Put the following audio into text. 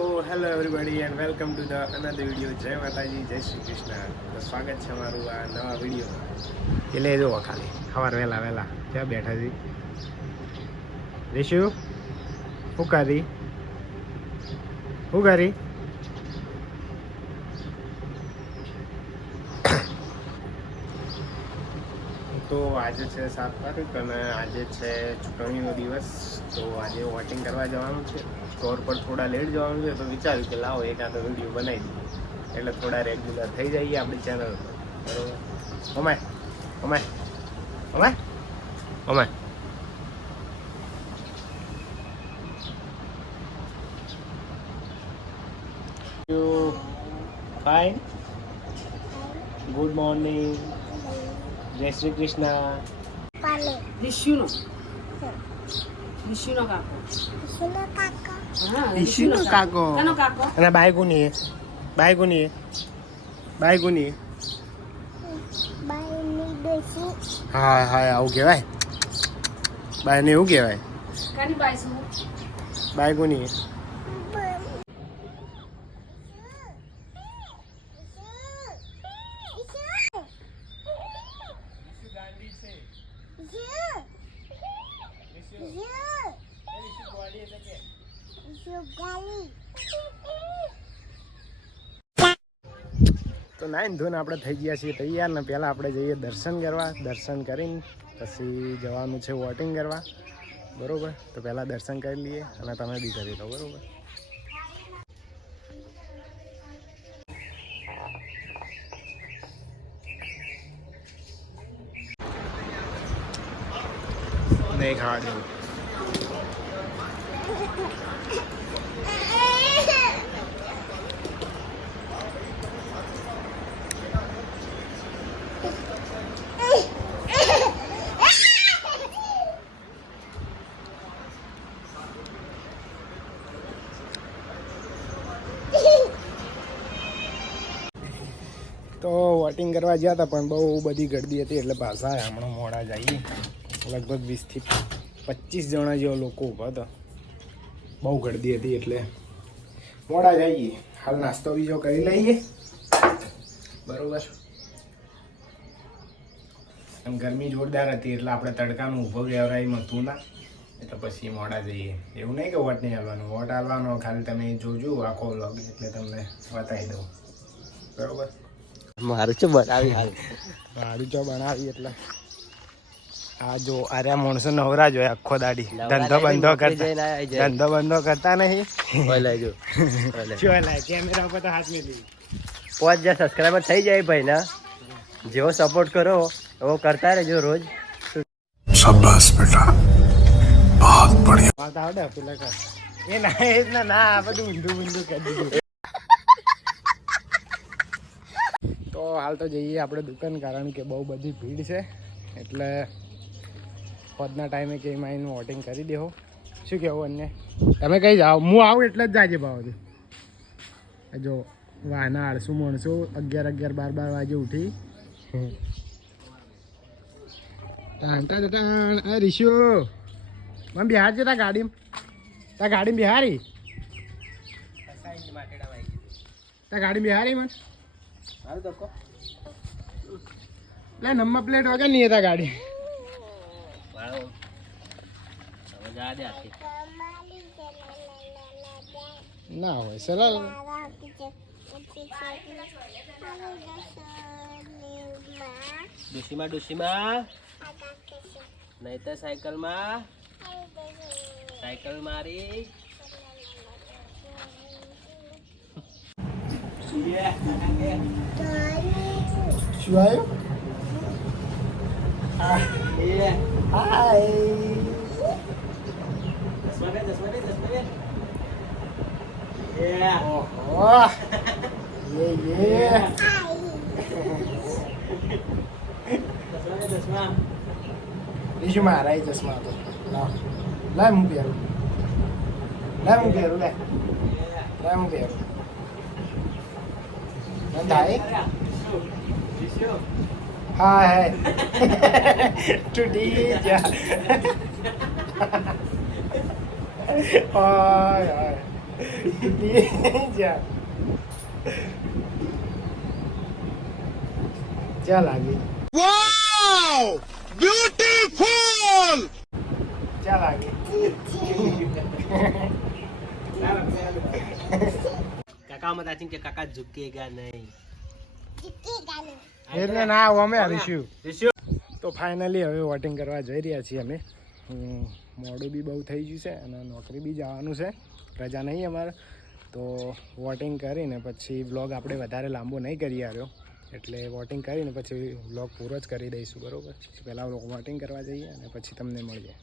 Hello everybody and welcome to the another video. જય માતાજી, જય શ્રી કૃષ્ણ. તો સ્વાગત છે અમારું આ નવા વિડીયોમાં. એટલે જુઓ ખાલી સવાર વહેલા ક્યાં બેઠા છે રીશુ? શું કરી તો આજે છે 7 તારીખ અને આજે છે ચૂંટણીનો દિવસ. તો આજે વોટિંગ કરવા જવાનું છે. સ્ટોર પર થોડા લેટ જવાનું છે તો વિચાર્યું કે લાવો એકાદો વિડીયો બનાવી દઈએ એટલે થોડા રેગ્યુલર થઈ જઈએ આપણી ચેનલ પર. બરોબર? અમાય ફાઇન. Good morning. જય શ્રી કૃષ્ણ. કાકો અને બાય ગુની હા આવું કહેવાય. બાય ને એવું કહેવાય. બાય ગુની. તો નાઈન ધોઈને આપણે થઈ ગયા છીએ તૈયાર ને પહેલાં આપણે જઈએ દર્શન કરવા. દર્શન કરીને પછી જવાનું છે વોટિંગ કરવા. બરાબર? તો પહેલાં દર્શન કરી લઈએ અને તમે બી કરી લો. બરાબર? નહીં ખાવા જેવું. તો વોટિંગ કરવા ગયા હતા પણ બહુ બધી ગરદી હતી એટલે પાછા હમણાં મોડા જઈએ. લગભગ 20 થી 25 જણા જેવા લોકો ઊભા હતા. બહુ ગરદી હતી એટલે મોડા જઈએ. હાલ નાસ્તો બીજો કરી લઈએ. બરોબર? એમ ગરમી જોરદાર હતી એટલે આપણે તડકાનું ઊભો રહેવરાયું હતું ના, એટલે પછી મોડા જઈએ. એવું નહીં કે વોટ નહીં હાલવાનું. વોટ હાલવાનો, ખાલી તમે જોજો આખો વ્લોગ એટલે તમને બતાવી દઉં. બરોબર? મારું છે બનાવી હાલ મારું જો બનાવી એટલે આ જો આર્યા માણસો નવરા જ હોય આખો દાડી. ધંધો બંધો કરતા નહીં. કેમેરા પર તો હાથ મેલી 5000 સબસ્ક્રાઈબર થઈ જાય ભાઈ ના. જેવો સપોર્ટ કરો એવો કરતા રહેજો રોજ. શાબાશ બેટા, બહુત બઢિયા. વાત આવડે પેલા કર એ ના આ બધું ઊંધું કરી દીધું. તો હાલ તો જઈએ આપણે દુકાન, કારણ કે બહુ બધી ભીડ છે એટલે પદના ટાઈમે કે એમાં વોટિંગ કરી દેવો. શું કહેવું અન્ય? તમે કઈ જાઓ, હું આવું એટલે જ જાજે ભાવથી. જો વાના 800 માણસો 11 12 વાગે ઉઠી રીશુ મને બિહાર છે. તા ગાડી બિહારી મને લે નંબર પ્લેટ વગર નહીં હતા ગાડી. ના હોય સરળ. ડુસીમાં નહીં તો સાયકલ મારી. શું આવ્યું? બીજું મારા ચશ્મા તો લાય હું પહેરું. હાય તૂટી ગયા. ચાલ આગે ચાલ આગે કાકા મત આથી કે કાકા ઝુકેગા નહીં. એટલે ના અમે હરીશું. તો ફાઇનલી હવે વોટિંગ કરવા જઈ રહ્યા છીએ અમે. મોડું બી બહુ થઈ ગયું છે અને નોકરી બી જવાનું છે, રજા નહીં અમારે. તો વોટિંગ કરીને પછી વ્લોગ આપણે વધારે લાંબો નહીં કરી આવ્યો, એટલે વોટિંગ કરીને પછી વ્લોગ પૂરો જ કરી દઈશું, બરાબર. પહેલાં વોટિંગ કરવા જઈએ અને પછી તમને મળીએ.